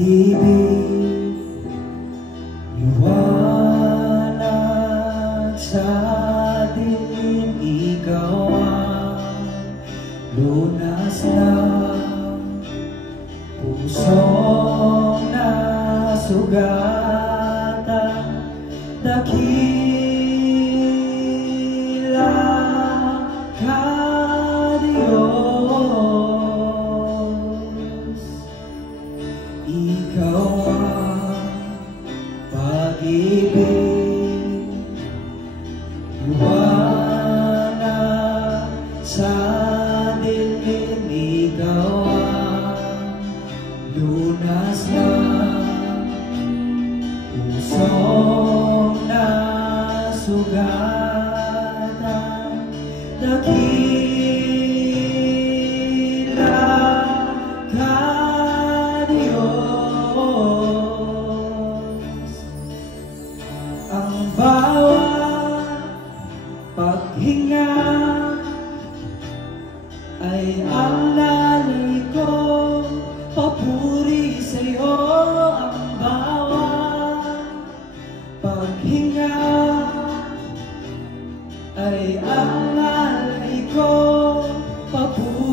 pag-ibig, liwanag sa dilim, ikaw ang lunas ng pusong nasugatan. Dakila ka, Diyos, ikaw ang pag-ibig, liwanag sa dilim, ikaw ang lunas ng pusong nasugatan. Dakila ka, Diyos, ang bawat paghinga ay ang lalay ko, papuri sa'yo. Ang bawat paghinga ay ang lalay ko, papuri.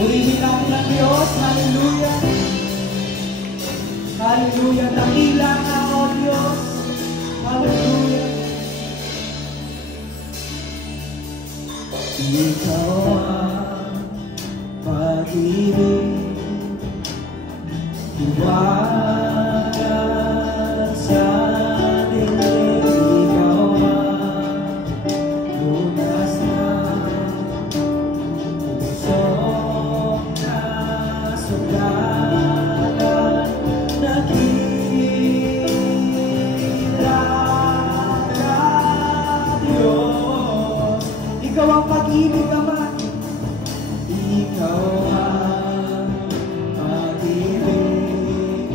Purihin natin ang Diyos. Hallelujah. Hallelujah. Dakila ka, O Diyos. Hallelujah. Ikaw ang pag-ibig, liwanag sa dilim, ikaw ang lunas ng pusong nasugatan. Dakila ka, Diyos, ikaw ang pag-ibig, Ama. Ikaw ang pag-ibig,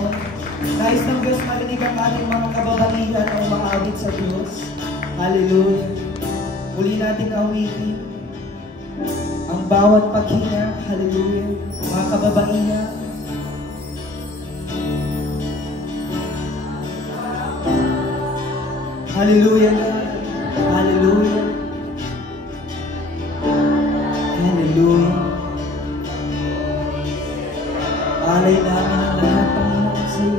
Panginoon. Nais ng Diyos marinig ang ating mga kababaihan na umaawit sa Diyos. Hallelujah. Muli natin awitin ang bawat paghinga. Hallelujah. Mga kababaihan. Hallelujah. Hallelujah. Hallelujah. Alay namin ang lahat, Panginoon, sa iyo.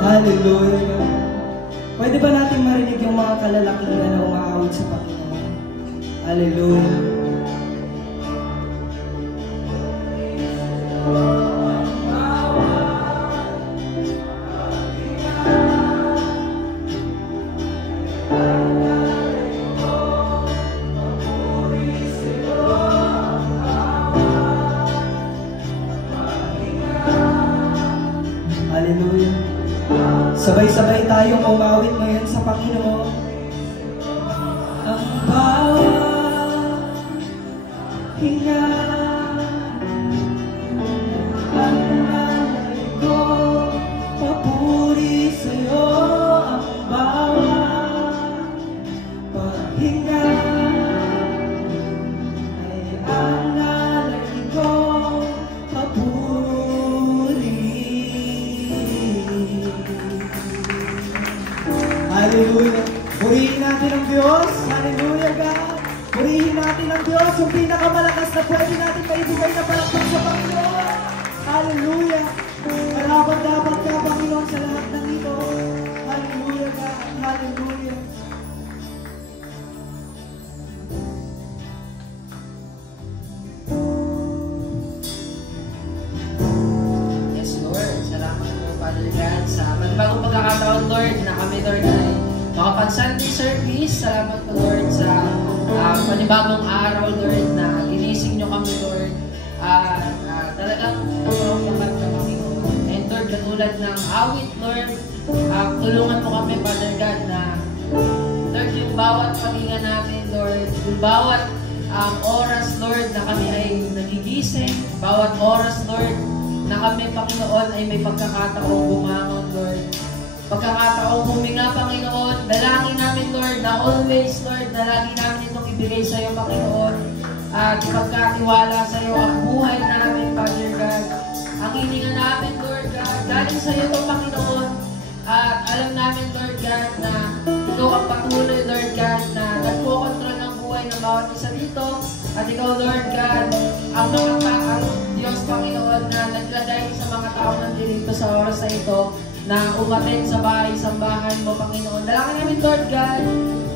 Hallelujah. Pwede ba natin marinig yung mga kalalakihan na umaawit sa Panginoon? Hallelujah. Hallelujah. Sabay-sabay tayong umawit ngayon sa Panginoon. Ang bawat hinga, ang alay ko, papuri sa'yo. Ang bawat pahinga ay ang alay ko, papuri. Hallelujah. Purihin natin ang Diyos. Hallelujah, God. Purihin natin ang Diyos. Yung pinakamalakas na pwede natin maibigay na palakpak sa Panginoon. Hallelujah. Dapat ka, Panginoon, sa lahat ng ito. Hallelujah, God. Hallelujah. Yes, Lord. Salamat po, Father God, sa bagong pagkakataon, Lord, na kami, Lord, ay makapag-Sunday service. Salamat po, Lord, sa panibagong araw, Lord, na ginising nyo kami, Lord. Talagang tulungan ka, Panginoon. And Lord, katulad ng awit, Lord, tulungan mo kami, Father God, na Lord, yung bawat pahinga namin, Lord, yung bawat oras, Lord, na kami ay nagigising, bawat oras, Lord, na kami, Panginoon, ay may pagkakataong bumangon, Lord. Pagkakataong huminga, Panginoon, dalangin namin, Lord, na always, Lord, na lagi namin itong ibigay sa iyo, Panginoon, at ipagkatiwala sa iyo ang buhay namin, Father God. Ang hininga namin, Lord God, galing sa iyo, Panginoon, at alam namin, Lord God, na ikaw ang patuloy, Lord God, na nagpo-control ng buhay ng bawat isa dito, at ikaw, Lord God, ang mga taong Diyos, Panginoon, na naglagay sa mga taong nandito sa oras na ito, na umaten sa bahay-sambahan mo, Panginoon. Dalangin namin, Lord God,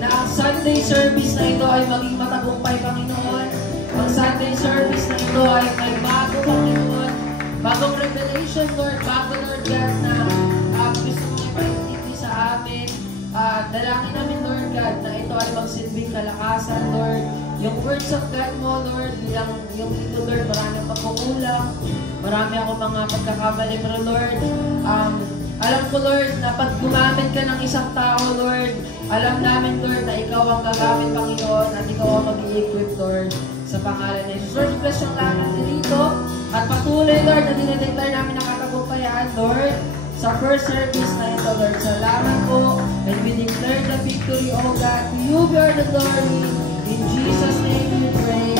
na ang Sunday service na ito ay maging matagumpay, Panginoon. Ang Sunday service na ito ay may bago, Panginoon. Bagong revelation, Lord. Bago, Lord God, na gusto mo ipaintindi sa amin. Dalangin namin, Lord God, na ito ay magsilbing kalakasan, Lord. Yung words of God mo, Lord, yung ito, Lord, marami ang pagkukulang. Marami ako mga pagkakamali, pero Lord, alam ko, Lord, na pag gumamit ka ng isang tao, Lord, alam namin, Lord, na ikaw ang gagamit, Panginoon, at ikaw ang mag-i-equip, Lord, sa pangalan na Jesus. Lord, bless yung lahat natin dito, at patuloy, Lord, na dinedeclare namin ang katagumpayan, Lord, sa first service na ito, Lord. Salamat po, and we declare the victory, O God. To you be all the glory. In Jesus' name we pray.